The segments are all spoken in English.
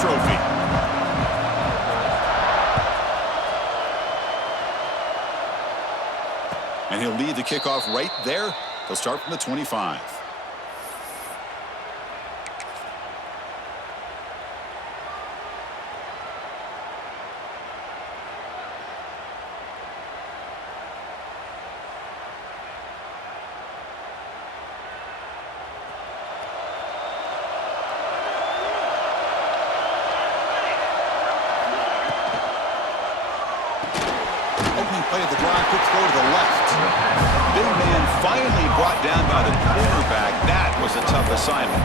trophy. And he'll lead the kickoff right there. They'll start from the 25. Play of the drive, quick throw to the left. Big man finally brought down by the cornerback. That was a tough assignment.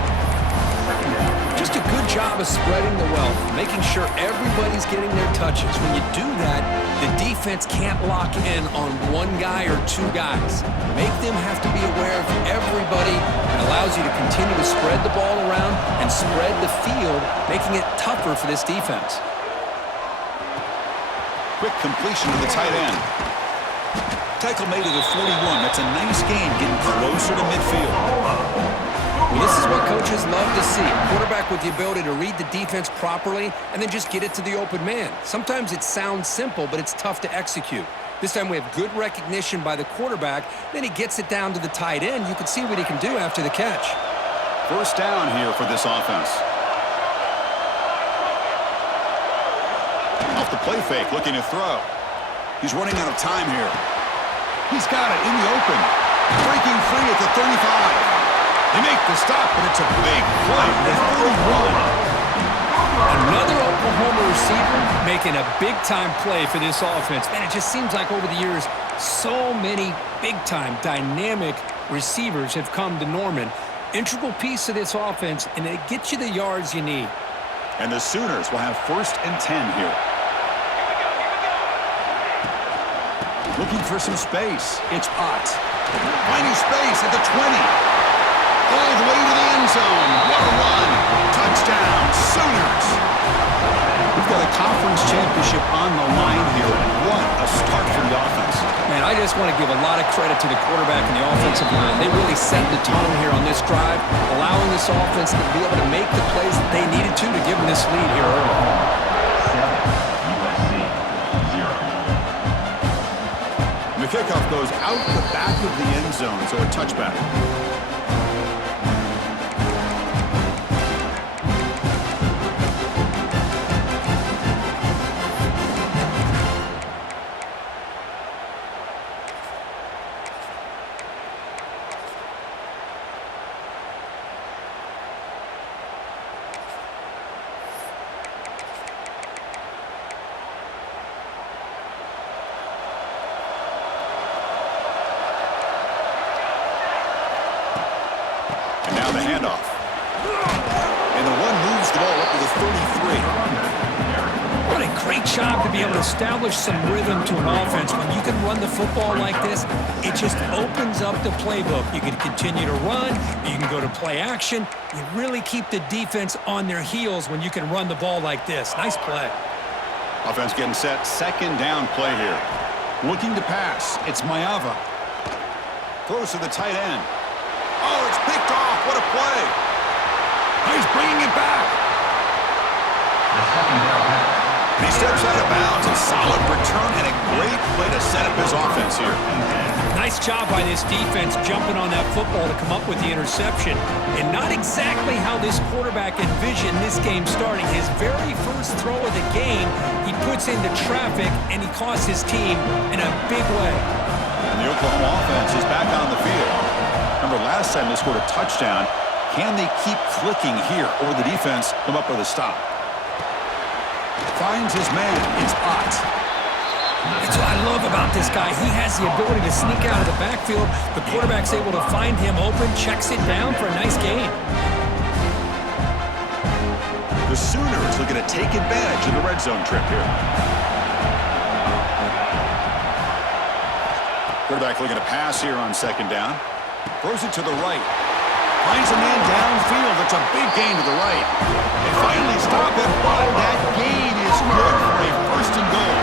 Just a good job of spreading the wealth, making sure everybody's getting their touches. When you do that, the defense can't lock in on one guy or two guys. Make them have to be aware of everybody. It allows you to continue to spread the ball around and spread the field, making it tougher for this defense. Quick completion to the tight end. Tackle made it at 41. That's a nice gain, getting closer to midfield. Well, this is what coaches love to see. A quarterback with the ability to read the defense properly and then just get it to the open man. Sometimes it sounds simple, but it's tough to execute. This time we have good recognition by the quarterback. Then he gets it down to the tight end. You can see what he can do after the catch. First down here for this offense. Off the play fake, looking to throw. He's running out of time here. He's got it in the open. Breaking free at the 35. They make the stop, but it's a big play at 31. Another Oklahoma receiver making a big-time play for this offense. Man, it just seems like over the years, so many big-time, dynamic receivers have come to Norman. Integral piece of this offense, and it gets you the yards you need. And the Sooners will have 1st and 10 here. Looking for some space. It's Ott. Finding space at the 20. All the way to the end zone. What a run. Touchdown, Sooners. We've got a conference championship on the line here. What a start for the offense. Man, I just want to give a lot of credit to the quarterback and the offensive line. They really set the tone here on this drive, allowing this offense to be able to make the plays that they needed to give them this lead here early. The kickoff goes out the back of the end zone, so a touchback. Now the handoff. And the one moves the ball up to the 33. What a great job to be able to establish some rhythm to an offense. When you can run the football like this, it just opens up the playbook. You can continue to run. You can go to play action. You really keep the defense on their heels when you can run the ball like this. Nice play. Offense getting set. 2nd down play here. Looking to pass. It's Maeva. Throws to the tight end. Oh, it's picked off. What a play. He's bringing it back. And he steps out of bounds. A solid return and a great play to set up his offense here. Nice job by this defense jumping on that football to come up with the interception. And not exactly how this quarterback envisioned this game starting. His very first throw of the game, he puts into traffic, and he costs his team in a big way. And the Oklahoma offense is back on the field. Remember, last time they scored a touchdown. Can they keep clicking here, or the defense come up with a stop? Finds his man. It's Ott. That's what I love about this guy. He has the ability to sneak out of the backfield. The quarterback's able to find him open, checks it down for a nice gain. The Sooners looking to take advantage of the red zone trip here. Quarterback looking to pass here on 2nd down. Throws it to the right. Finds a man downfield. That's a big gain to the right. They finally stop it, but that gain is good for a 1st and goal.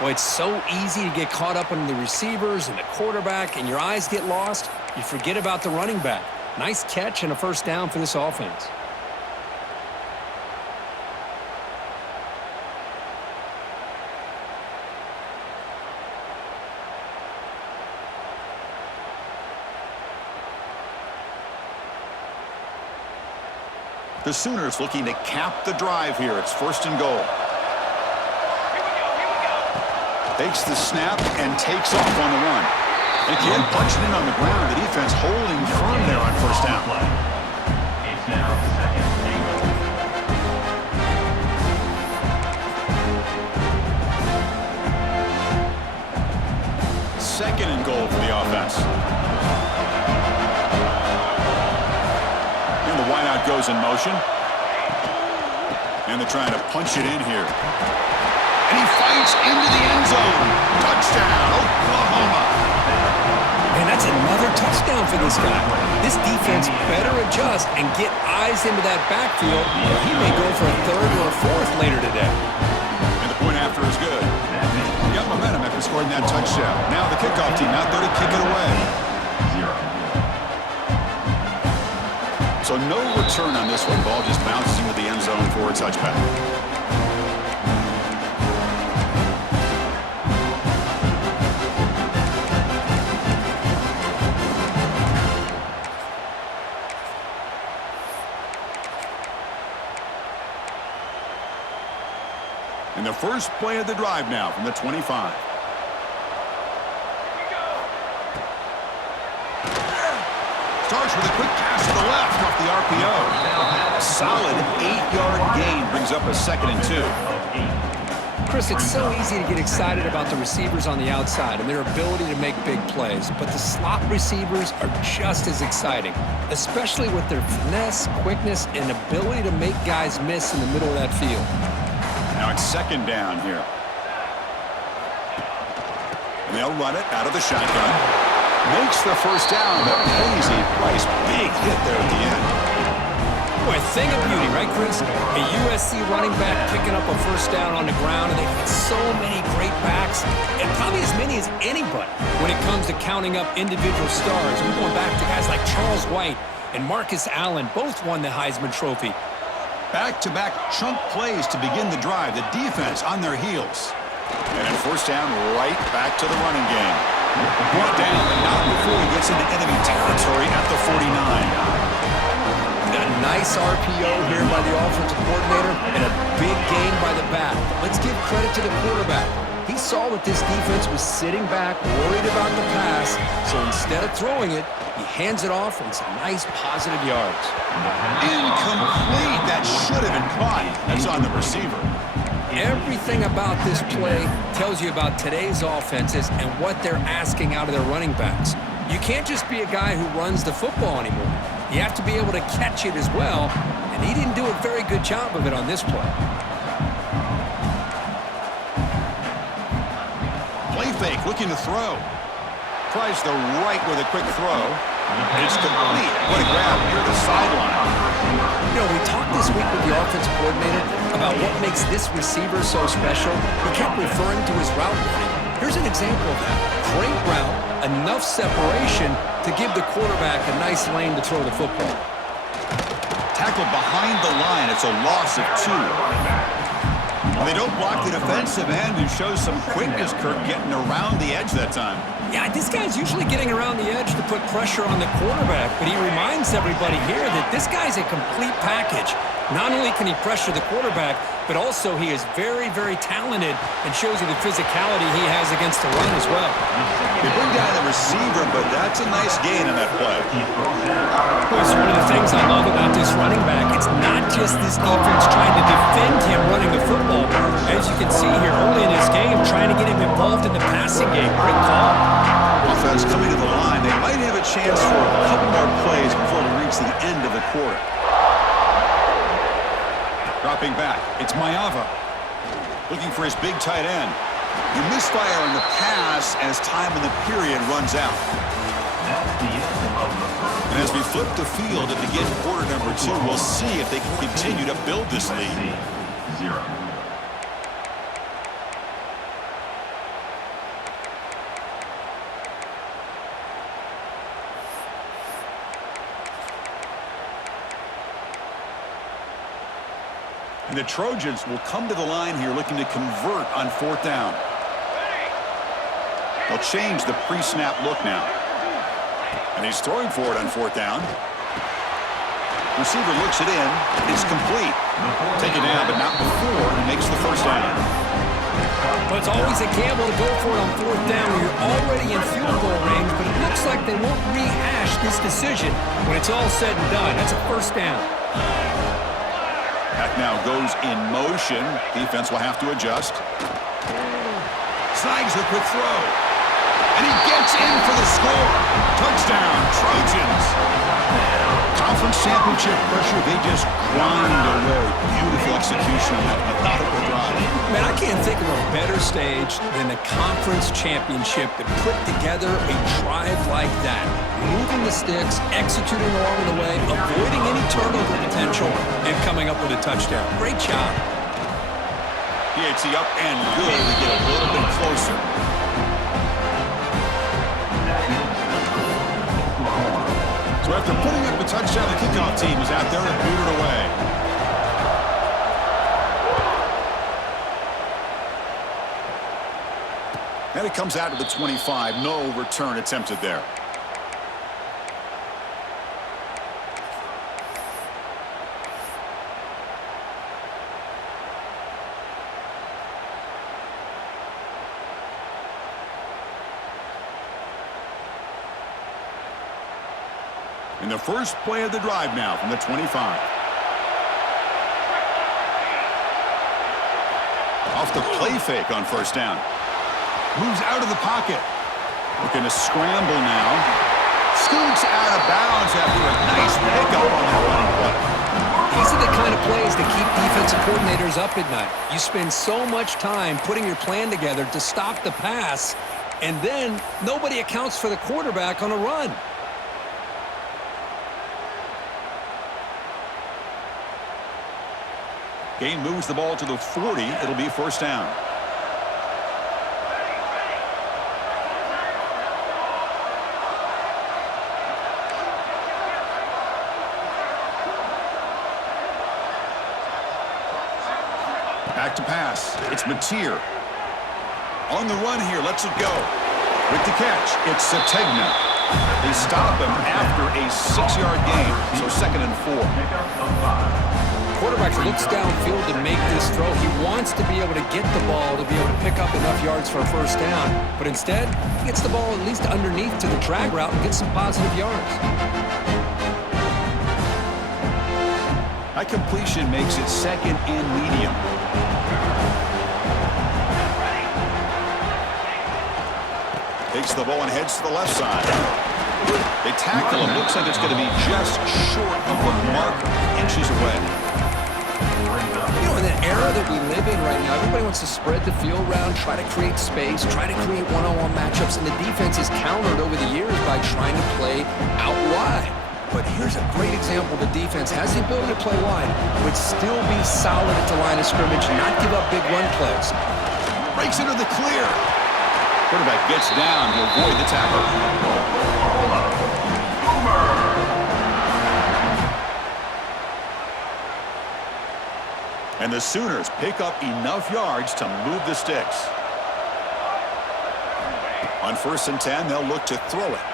Boy, it's so easy to get caught up in the receivers and the quarterback, and your eyes get lost. You forget about the running back. Nice catch and a 1st down for this offense. The Sooners looking to cap the drive here. It's 1st and goal. Takes the snap and takes off on the run. Again, punching in on the ground. The defense holding firm there on 1st down. It's now 2nd and goal. 2nd and goal for the offense. And the wideout goes in motion. And they're trying to punch it in here. And he fights into the end zone. Touchdown, Oklahoma. Man, that's another touchdown for this guy. This defense better adjust and get eyes into that backfield, or he may go for a 3rd or a 4th later today. And the point after is good. He got momentum after scoring that touchdown. Now the kickoff team out there to kick it away. 0. So no return on this one. Ball just bounces into the end zone for a touchback. And the first play of the drive now from the 25. Starts with a quick pass to the left off the RPO. A solid 8-yard gain brings up a 2nd and 2. Chris, it's so easy to get excited about the receivers on the outside and their ability to make big plays, but the slot receivers are just as exciting, especially with their finesse, quickness, and ability to make guys miss in the middle of that field. Now it's 2nd down here. And they'll run it out of the shotgun. Makes the 1st down, but pays a price. Big hit there at the end. Boy, a thing of beauty, right, Chris? A USC running back picking up a 1st down on the ground, and they've got so many great backs, and probably as many as anybody when it comes to counting up individual stars. We're going back to guys like Charles White and Marcus Allen, both won the Heisman Trophy. Back-to-back chunk plays to begin the drive. The defense on their heels. And at 1st down, right back to the running game. Brought down, but not before he gets into enemy territory at the 49. A nice RPO here by the offensive coordinator and a big gain by the back. Let's give credit to the quarterback. He saw that this defense was sitting back, worried about the pass, so instead of throwing it, he hands it off and some nice positive yards. Incomplete. That should have been caught. That's on the receiver. Everything about this play tells you about today's offenses and what they're asking out of their running backs. You can't just be a guy who runs the football anymore. You have to be able to catch it as well, and he didn't do a very good job of it on this play. Play fake, looking to throw. Tries the right with a quick throw. It's complete. What a grab near the sideline. You know, we talked this week with the offensive coordinator about what makes this receiver so special. He kept referring to his route running. Here's an example of that. Great route, enough separation to give the quarterback a nice lane to throw the football. Tackled behind the line. It's a loss of 2. Well, they don't block the defensive end, who shows some quickness, Kirk, getting around the edge that time. Yeah, this guy's usually getting around the edge to put pressure on the quarterback, but he reminds everybody here that this guy's a complete package. Not only can he pressure the quarterback, but also he is very, very talented and shows you the physicality he has against the run as well. They bring down the receiver, but that's a nice gain on that play. It's one of the things I love about this running back. It's not just this defense trying to defend him running the football. As you can see here early in this game, trying to get him involved in the passing game. Great call. Offense coming to the line. They might have a chance for a couple more plays before we reach the end of the quarter. Dropping back, it's Maeva. Looking for his big tight end. You misfire on the pass as time in the period runs out. That's the end of the first. And as we flip the field to begin quarter number 2, we'll see if they can continue to build this lead. 0. And the Trojans will come to the line here looking to convert on 4th down. They'll change the pre-snap look now. And he's throwing for it on 4th down. Receiver looks it in. It's complete. Take it down, but not before he makes the first down. Well, it's always a gamble to go for it on fourth down when you're already in field goal range, but it looks like they won't rehash this decision when it's all said and done. That's a first down. Back now goes in motion. Defense will have to adjust. Snags the quick throw. And he gets in for the score. Touchdown, Trojans. Conference championship pressure, they just grind away. Beautiful execution on that methodical drive. Man, I can't think of a better stage than the conference championship to put together a drive like that. Moving the sticks, executing along the way, avoiding any turnover potential, and coming up with a touchdown. Great job. He hits the up and good to get a little bit closer. So after putting up the touchdown, the kickoff team is out there and booted away. And it comes out to the 25. No return attempted there. In the first play of the drive now from the 25. Off the play fake on first down. Moves out of the pocket. Looking to scramble now. Scoots out of bounds after a nice pickup on that running play. These are the kind of plays that keep defensive coordinators up at night. You spend so much time putting your plan together to stop the pass, and then nobody accounts for the quarterback on a run. Gain moves the ball to the 40. It'll be first down. Back to pass. It's Mateer. On the run here. Lets it go. With the catch, it's Sategna. They stop him after a 6-yard gain. So 2nd and 4. Quarterback looks downfield to make this throw. He wants to be able to get the ball to be able to pick up enough yards for a first down. But instead, he gets the ball at least underneath to the drag route and gets some positive yards. That completion makes it 2nd and medium. Takes the ball and heads to the left side. They tackle him. Looks like it's going to be just short of the marker, inches away. You know, in the era that we live in right now, everybody wants to spread the field around, try to create space, try to create one-on-one matchups, and the defense is countered over the years by trying to play out wide. But here's a great example. The defense has the ability to play wide, but still be solid at the line of scrimmage, not give up big run plays. Breaks into the clear. Quarterback gets down to avoid the tackle. And the Sooners pick up enough yards to move the sticks. On 1st and 10, they'll look to throw it.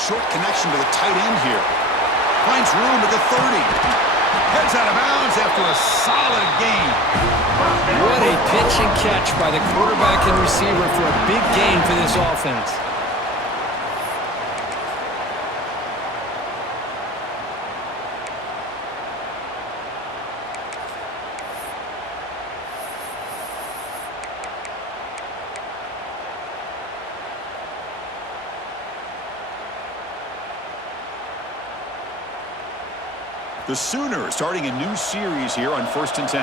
Short connection to the tight end here. Finds room at the 30. Heads out of bounds after a solid gain. What a pitch and catch by the quarterback and receiver for a big gain for this offense. The Sooners starting a new series here on 1st and 10.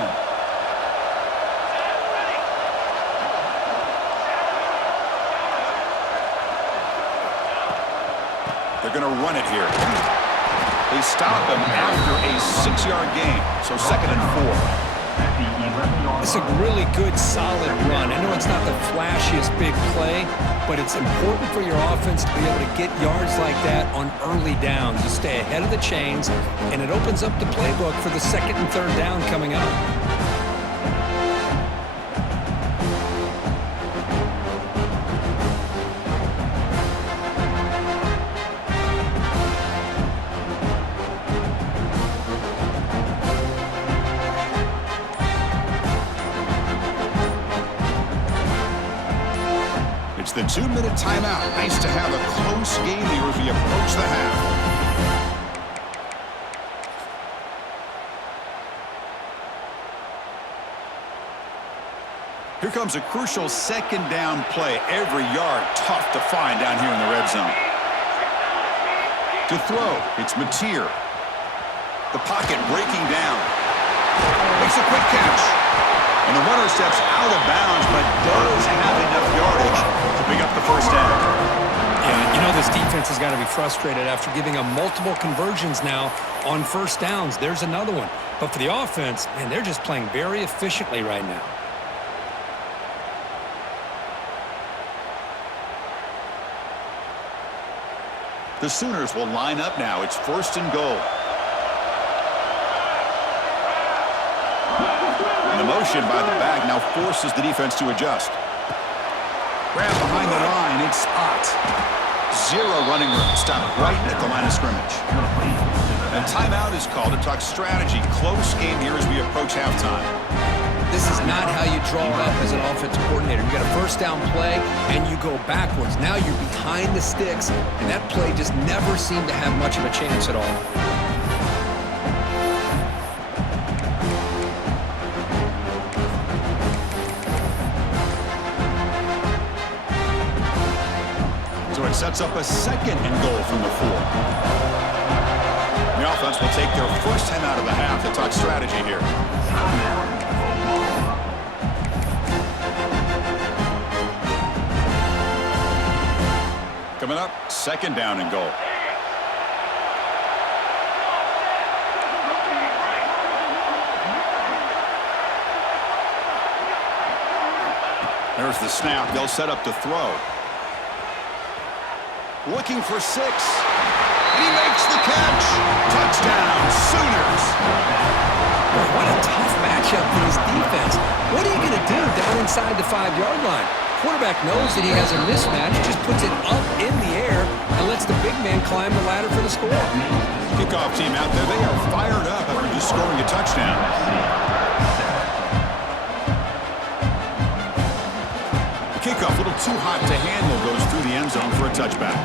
They're going to run it here. They stop him after a 6-yard gain, so 2nd and 4. It's a really good, solid run. I know it's not the flashiest big play, but it's important for your offense to be able to get yards like that on early downs. You stay ahead of the chains, and it opens up the playbook for the 2nd and 3rd down coming up. the 2-minute timeout. Nice to have a close game here as we approach the half. Here comes a crucial second down play. Every yard tough to find down here in the red zone. To throw, it's Mateer. The pocket breaking down. Makes a quick catch. And the runner steps out of bounds, but does have enough yardage to pick up the first down. Yeah, you know this defense has got to be frustrated after giving them multiple conversions now on first downs. There's another one. But for the offense, man, they're just playing very efficiently right now. The Sooners will line up now. It's 1st and goal. And the motion by the back now forces the defense to adjust. Grab behind the line. It's Ott. 0 running room. Stop right at the line of scrimmage. And timeout is called to talk strategy. Close game here as we approach halftime. This is not how you draw it up as an offensive coordinator. You got a first down play, and you go backwards. Now you're behind the sticks, and that play just never seemed to have much of a chance at all. So it sets up a 2nd and goal from the 4. The offense will take their first time out of the half to talk strategy here. Coming up, 2nd down and goal. There's the snap. They'll set up to throw. Looking for 6. And he makes the catch. Touchdown, Sooners. What a tough matchup for this defense. What are you going to do down inside the 5-yard line? Quarterback knows that he has a mismatch, just puts it up in the air and lets the big man climb the ladder for the score. Kickoff team out there. They are fired up after just scoring a touchdown. The kickoff, a little too hot to handle, goes through the end zone for a touchback.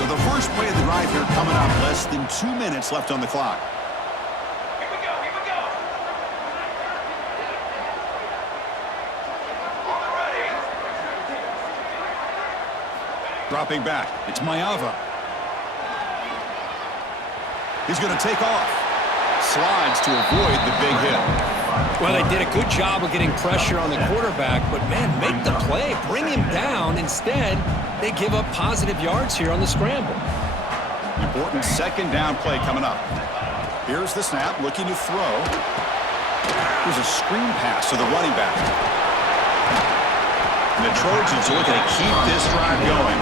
So the first play of the drive here coming up. Less than 2 minutes left on the clock. Dropping back, it's Mayava. He's going to take off. Slides to avoid the big hit. Well, they did a good job of getting pressure on the quarterback, but, man, make the play. Bring him down. Instead, they give up positive yards here on the scramble. Important 2nd down play coming up. Here's the snap, looking to throw. Here's a screen pass to the running back. And the Trojans are looking to keep this drive going.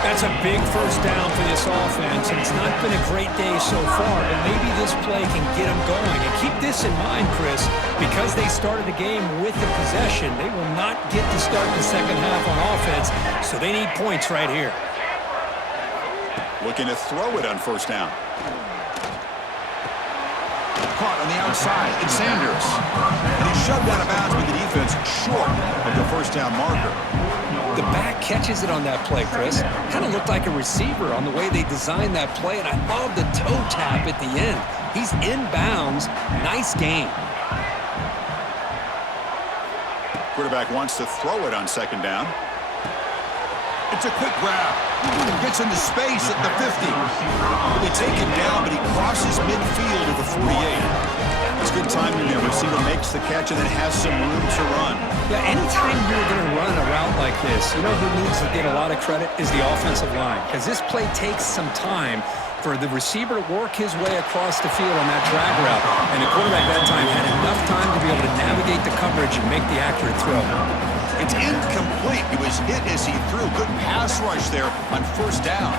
That's a big first down for this offense, and it's not been a great day so far, but maybe this play can get them going. And keep this in mind, Chris, because they started the game with the possession, they will not get to start the second half on offense, so they need points right here. Looking to throw it on 1st down. Caught on the outside, it's Sanders. And he's shoved out of bounds with the defense short of the 1st down marker. The back catches it on that play, Chris. Kind of looked like a receiver on the way they designed that play, and I love the toe tap at the end. He's in bounds. Nice game. Quarterback wants to throw it on 2nd down. It's a quick grab. Gets into space at the 50. They take him down, but he crosses midfield at the 48. It's good timing there. Receiver makes the catch and then has some room to run. Yeah, anytime you're going to run a route like this, you know who needs to get a lot of credit is the offensive line, because this play takes some time for the receiver to work his way across the field on that drag route, and the quarterback that time had enough time to be able to navigate the coverage and make the accurate throw. It's incomplete. He was hit as he threw. Good pass rush there on 1st down.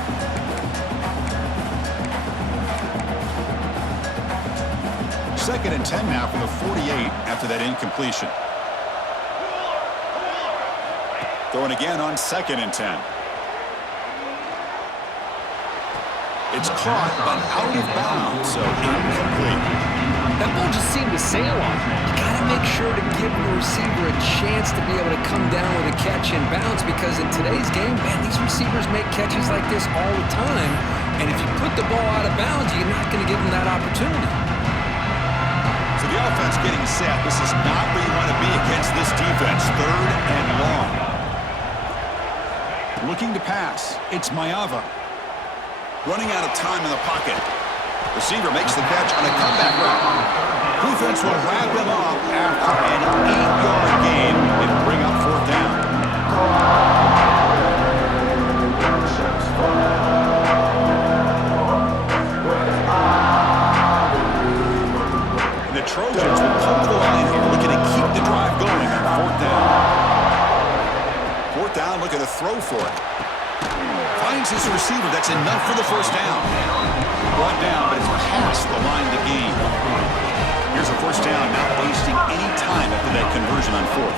Second and 10 now from the 48 after that incompletion. Throwing again on 2nd and 10. It's caught, but out of bounds, so incomplete. That ball just seemed to sail on. You got to make sure to give the receiver a chance to be able to come down with a catch and bounce, because in today's game, man, these receivers make catches like this all the time. And if you put the ball out of bounds, you're not going to give them that opportunity. So the offense getting set. This is not where you want to be against this defense. 3rd and long. Looking to pass. It's Maiava. Running out of time in the pocket. Receiver makes the catch on a comeback route. Defense will wrap him up after an 8-yard gain and bring up 4th down. And the Trojans will come to the line here, looking to keep the drive going on 4th down. 4th down, looking to throw for it. Finds his receiver. That's enough for the 1st down. Brought down, but it's past the line to gain. Here's a 1st down, not wasting any time after that conversion on 4th.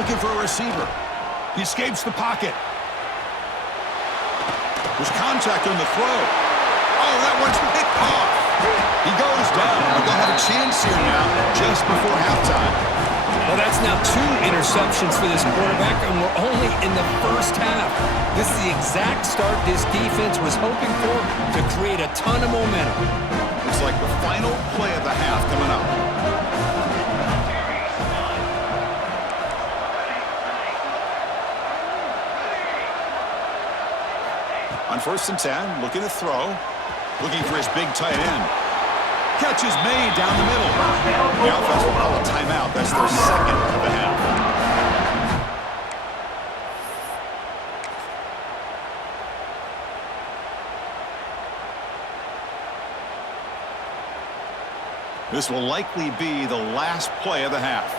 Looking for a receiver. He escapes the pocket. There's contact on the throw. Oh, that one's picked off. He goes down. They'll have a chance here now, just before halftime. Well, that's now 2 interceptions for this quarterback, and we're only in the 1st half. This is the exact start this defense was hoping for to create a ton of momentum. Looks like the final play of the half coming up. On 1st and 10, looking to throw. Looking for his big tight end. Catch is made down the middle. The offense will call a timeout. That's their 2nd of the half. This will likely be the last play of the half.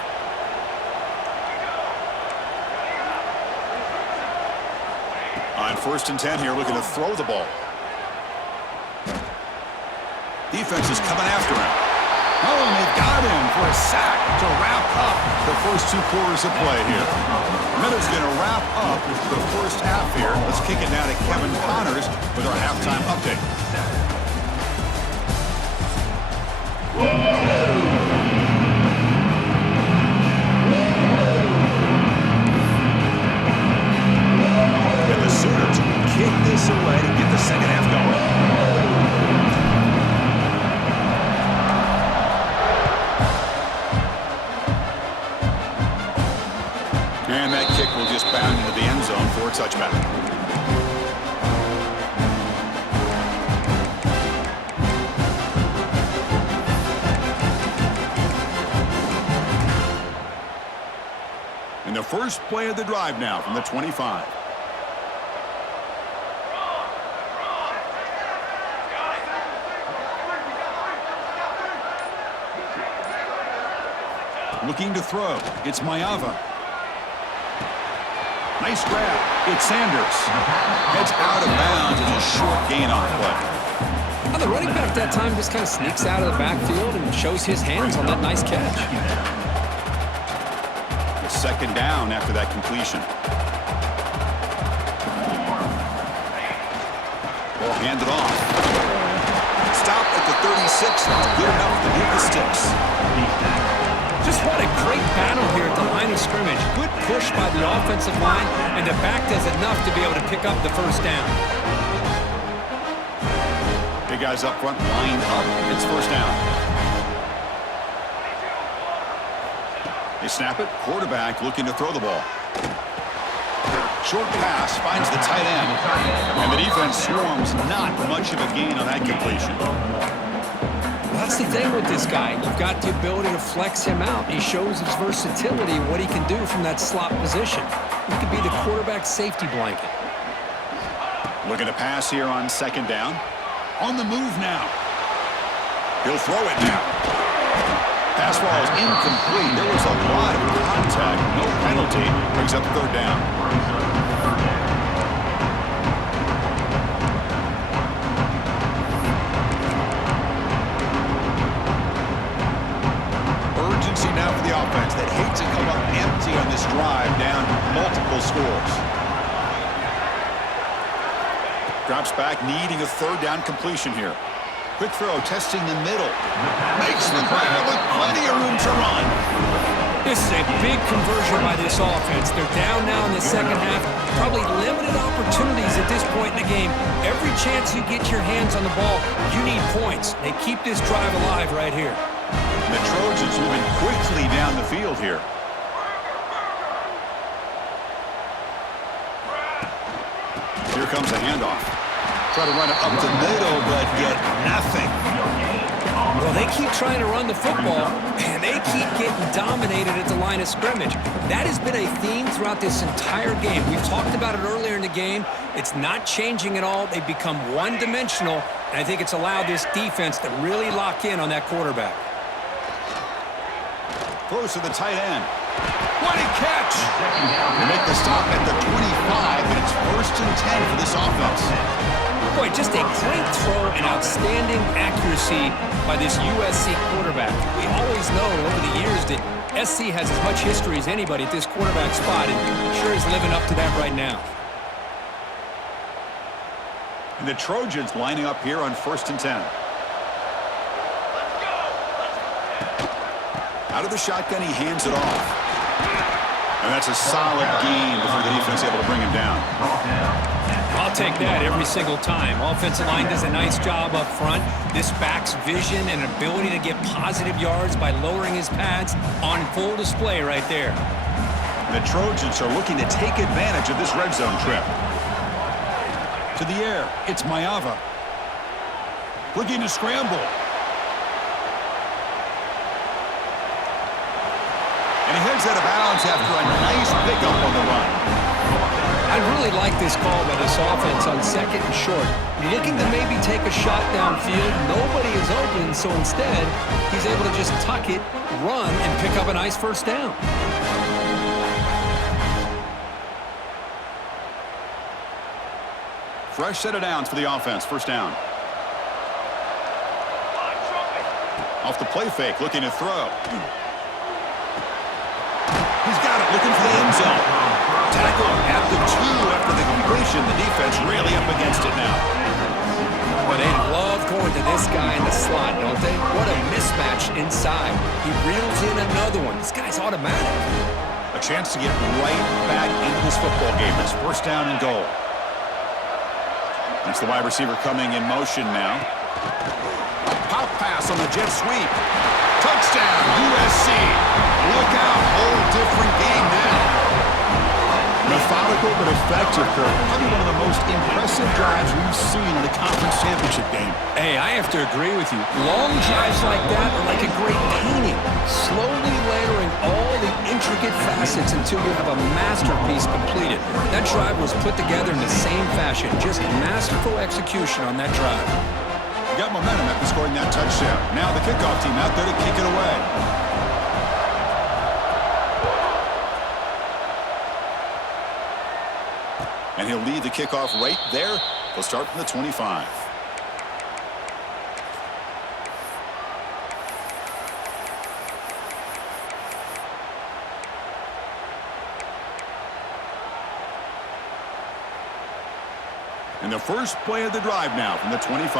On 1st and 10 here, looking to throw the ball. Defense is coming after him. Oh, and they've got him for a sack to wrap up the first 2 quarters of play here. Miller's going to wrap up the 1st half here. Let's kick it now to Kevin Connors with our halftime update. And the Sooners kick this away to get the 2nd half going. And that kick will just bound into the end zone for a touchback. And the first play of the drive now from the 25. Looking to throw. It's Maiava. Nice grab. It's Sanders. Heads out of bounds. It's a short gain on the play. Well, the running back that time just kind of sneaks out of the backfield and shows his hands on that nice catch. The 2nd down after that completion. Ball handed off. Stop at the 36. That's good enough to hit the sticks. Just what a great battle here at the line of scrimmage. Good push by the offensive line, and the back does enough to be able to pick up the 1st down. Big guys up front, line up. It's 1st down. They snap it. Quarterback looking to throw the ball. Short pass finds the tight end. And the defense swarms. Not much of a gain on that completion. That's the thing with this guy. You've got the ability to flex him out. He shows his versatility, what he can do from that slot position. He could be the quarterback safety blanket. Looking to pass here on 2nd down. On the move now. He'll throw it now. Pass ball is incomplete. There was a lot of contact. No penalty. Brings up 3rd down. Now for the offense that hates to come up empty on this drive, down multiple scores. Drops back, needing a 3rd down completion here. Quick throw, testing the middle. Makes the grab with plenty of room to run. This is a big conversion by this offense. They're down now in the second half. Probably limited opportunities at this point in the game. Every chance you get your hands on the ball, you need points. They keep this drive alive right here. The Trojans moving quickly down the field here. Here comes a handoff. Try to run it up the middle, but get nothing. Well, they keep trying to run the football, and they keep getting dominated at the line of scrimmage. That has been a theme throughout this entire game. We've talked about it earlier in the game. It's not changing at all. They've become one-dimensional, and I think it's allowed this defense to really lock in on that quarterback. Throws to the tight end. What a catch! They make the stop at the 25, but it's 1st and 10 for this offense. Boy, just a great throw and outstanding accuracy by this USC quarterback. We always know over the years that SC has as much history as anybody at this quarterback spot, and sure is living up to that right now. And the Trojans lining up here on 1st and 10. Out of the shotgun, he hands it off. And that's a solid gain before the defense able to bring him down. I'll take that every single time. Offensive line does a nice job up front. This back's vision and ability to get positive yards by lowering his pads on full display right there. The Trojans are looking to take advantage of this red zone trip. To the air, it's Mayava. Looking to scramble. And he heads out of bounds after a nice pickup on the run. I really like this call by this offense on 2nd and short. Looking to maybe take a shot downfield. Nobody is open, so instead, he's able to just tuck it, run, and pick up a nice 1st down. Fresh set of downs for the offense. 1st down. Off the play fake, looking to throw. He's got it, looking for the end zone. Tackle at the 2 after the completion. The defense really up against it now. But they love going to this guy in the slot, don't they? What a mismatch inside. He reels in another one. This guy's automatic. A chance to get right back into this football game. It's 1st down and goal. It's the wide receiver coming in motion now. A pop pass on the jet sweep. Touchdown, USC. Look out, whole different game now. Methodical but effective, Kurt. Probably one of the most impressive drives we've seen in a conference championship game. Hey, I have to agree with you. Long drives like that are like a great painting. Slowly layering all the intricate facets until you have a masterpiece completed. That drive was put together in the same fashion. Just masterful execution on that drive. You got momentum after scoring that touchdown. Now the kickoff team out there to kick it away. And he'll lead the kickoff right there. He'll start from the 25. And the first play of the drive now from the 25.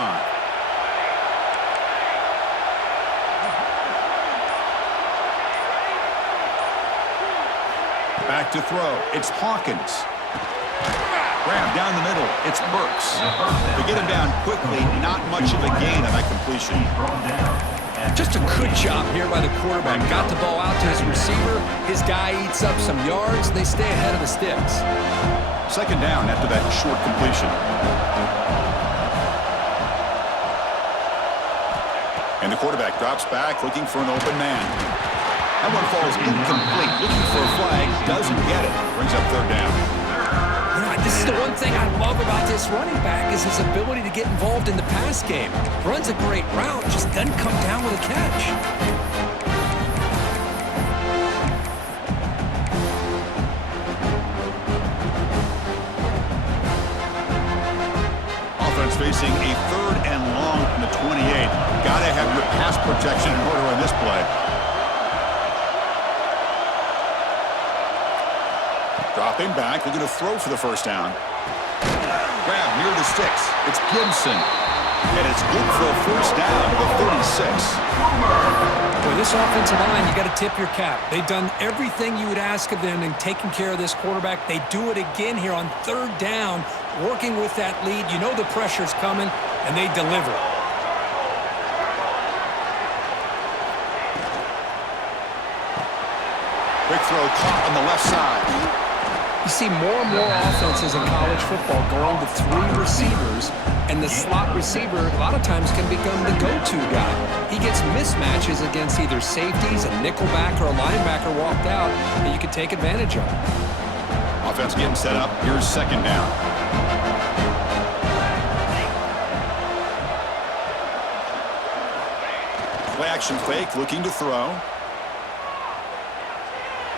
Back to throw. It's Hawkins. Grab down the middle. It's Burks. They get him down quickly. Not much of a gain on that completion. Just a good job here by the quarterback. Got the ball out to his receiver. His guy eats up some yards. They stay ahead of the sticks. 2nd down after that short completion. And the quarterback drops back looking for an open man. That one falls incomplete. Looking for a flag. Doesn't get it. Brings up 3rd down. This is the one thing I love about this running back is his ability to get involved in the pass game. Runs a great route, just doesn't come down with a catch. Offense facing a 3rd and long from the 28. Gotta have your pass protection in order on this play. Dropping back, they're going to throw for the 1st down. Grab near the sticks. It's Gibson. And it's good for a first down at the 36. For this offensive line, you got to tip your cap. They've done everything you would ask of them in taking care of this quarterback. They do it again here on third down, working with that lead. You know the pressure's coming, and they deliver. Quick throw caught on the left side. You see more and more offenses in college football going to 3 receivers, and the slot receiver a lot of times can become the go-to guy. He gets mismatches against either safeties, a nickelback, or a linebacker walked out that you can take advantage of. Offense getting set up. Here's second down. Play action fake, looking to throw.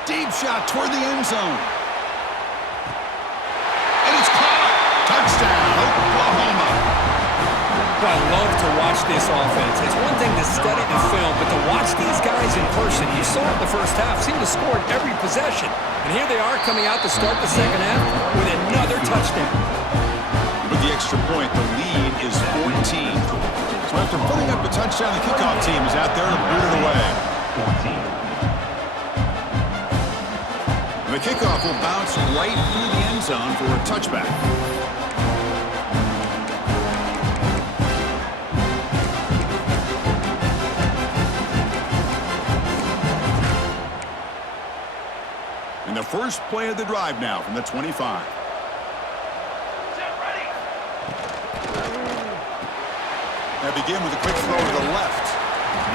Deep shot toward the end zone. And it's caught. Touchdown, Oklahoma. I love to watch this offense. It's one thing to study the film, but to watch these guys in person, you saw it the first half, seemed to score at every possession. And here they are coming out to start the second half with another touchdown. With the extra point, the lead is 14. So after putting up a touchdown, the kickoff team is out there to boot it away. 14. The kickoff will bounce right through the end zone for a touchback. And the first play of the drive now from the 25. They begin with a quick throw to the left.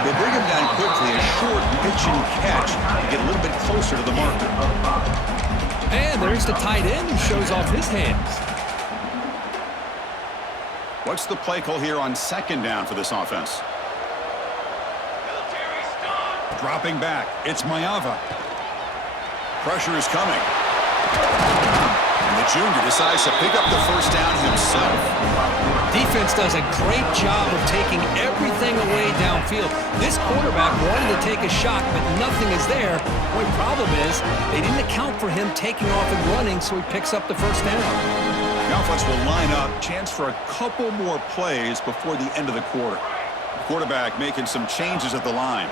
They bring him down quickly, a short pitch and catch to get a little bit closer to the marker. And there's the tight end who shows off his hands. What's the play call here on second down for this offense? Dropping back, it's Mayava. Pressure is coming. And the junior decides to pick up the first down himself. Defense does a great job of taking everything away downfield. This quarterback wanted to take a shot, but nothing is there. The only problem is they didn't account for him taking off and running, so he picks up the first down. The offense will line up. Chance for a couple more plays before the end of the quarter. The quarterback making some changes at the line.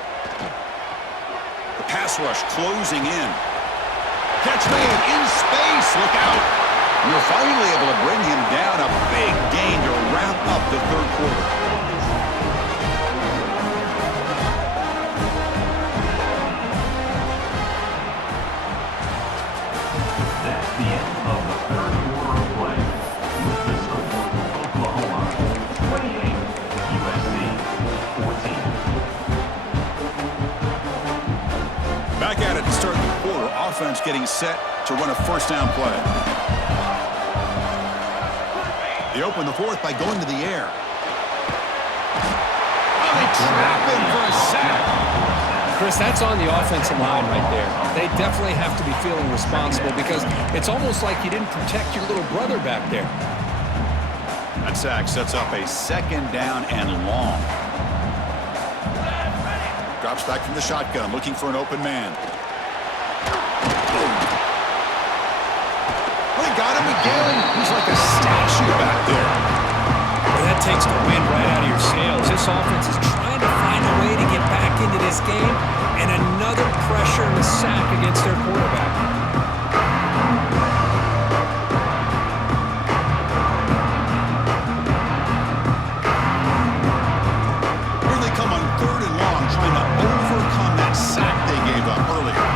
The pass rush closing in. Catch made in space. Look out. And you're finally able to bring him down. A big gain to wrap up the third quarter. That's the end of the third quarter of play. With the score, Oklahoma 28, USC 14. Back at it to start the quarter. Offense getting set to run a first down play. They open the fourth by going to the air. Oh, they trap him for a sack. Chris, that's on the offensive line right there. They definitely have to be feeling responsible because it's almost like you didn't protect your little brother back there. That sack sets up a second down and long. Drops back from the shotgun, looking for an open man. They got him again. He's like a statue back there. Well, that takes the wind right out of your sails. This offense is trying to find a way to get back into this game, and another pressure and a sack against their quarterback. Here they come on third and long, trying to overcome that sack they gave up earlier.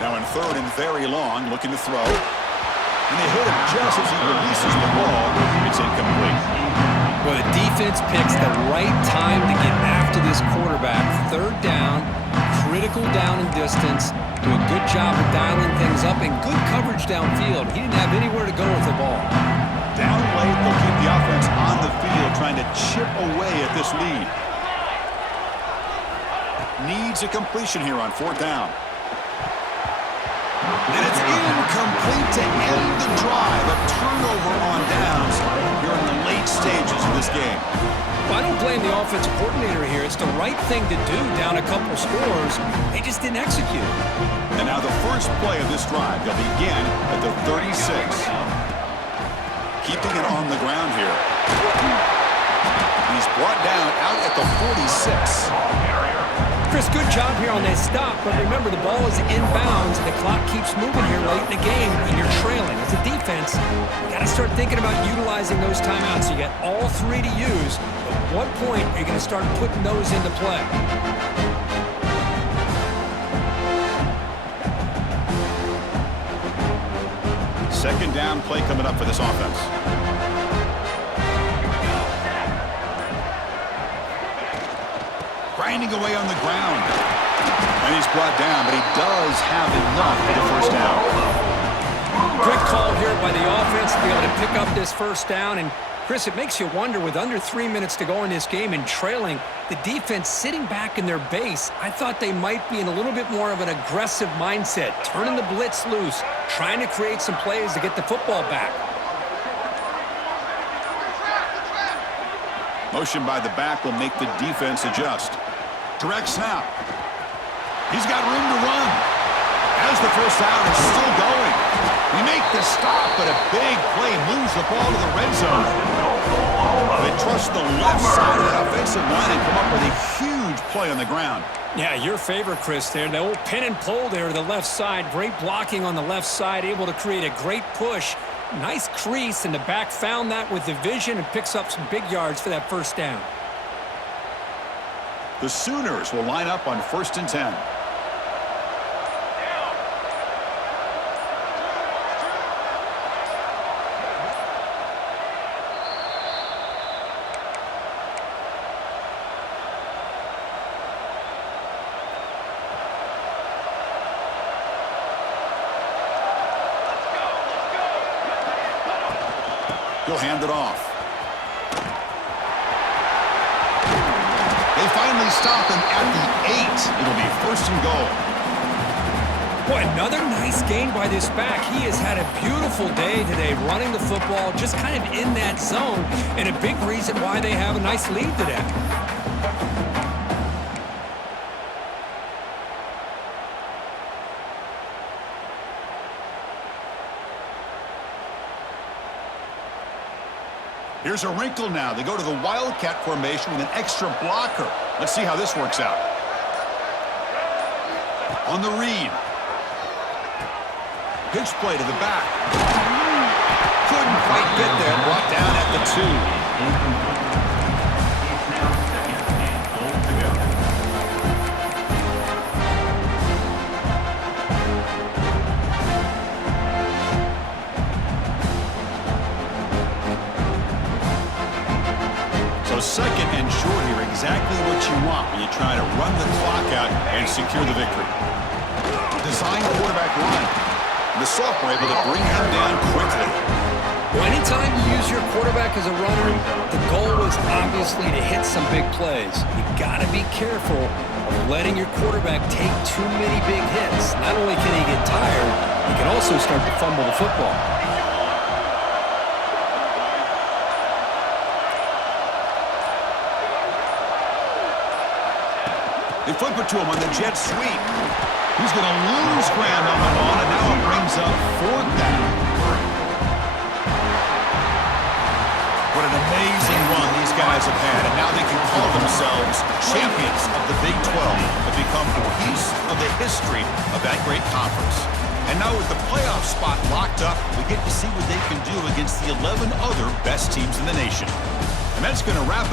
Now in third and very long, looking to throw. And they hit him just as he releases the ball. It's incomplete. Well, the defense picks the right time to get after this quarterback. Third down, critical down and distance. Do a good job of dialing things up and good coverage downfield. He didn't have anywhere to go with the ball. Down late, they'll keep the offense on the field, trying to chip away at this lead. Needs a completion here on fourth down. And it's incomplete to end the drive. A turnover on downs here in the late stages of this game. Well, I don't blame the offensive coordinator here. It's the right thing to do down a couple scores. They just didn't execute. And now the first play of this drive. They'll begin at the 36. keeping it on the ground here. He's brought down out at the 46. Chris, good job here on that stop, but remember, the ball is inbounds, and the clock keeps moving here late in the game, and you're trailing. As a defense, you got to start thinking about utilizing those timeouts. You got all three to use. At what point are you going to start putting those into play? Second down play coming up for this offense. Grinding away on the ground. And he's brought down, but he does have enough for the first down. Quick call here by the offense to be able to pick up this first down. And, Chris, it makes you wonder, with under 3 minutes to go in this game and trailing, the defense sitting back in their base, I thought they might be in a little bit more of an aggressive mindset, turning the blitz loose, trying to create some plays to get the football back. Motion by the back will make the defense adjust. Direct snap. He's got room to run. As the first down is still going. We make the stop, but a big play moves the ball to the red zone. They trust the left side of that offensive line and come up with a huge play on the ground. Yeah, your favorite, Chris, there. The old pin and pull there to the left side. Great blocking on the left side, able to create a great push. Nice crease, and the back found that with the vision and picks up some big yards for that first down. The Sooners will line up on 1st and 10. He'll hand it off. They finally stop him at the 8. It'll be 1st and goal. Boy, another nice gain by this back. He has had a beautiful day today running the football, just kind of in that zone, and a big reason why they have a nice lead today. Here's a wrinkle now. They go to the Wildcat formation with an extra blocker. Let's see how this works out. On the read. Pitch play to the back. Couldn't quite get there. Brought down at the 2. Second and short here, exactly what you want when you try to run the clock out and secure the victory. Design quarterback run. The sophomore able to bring him down quickly. Well, anytime you use your quarterback as a runner, the goal was obviously to hit some big plays. You got to be careful of letting your quarterback take too many big hits. Not only can he get tired, he can also start to fumble the football. They flip it to him on the jet sweep. He's going to lose ground on the ball, and now it brings up 4th down. What an amazing run these guys have had, and now they can call themselves champions of the Big 12 and become a piece of the history of that great conference. And now with the playoff spot locked up, we get to see what they can do against the 11 other best teams in the nation. And that's going to wrap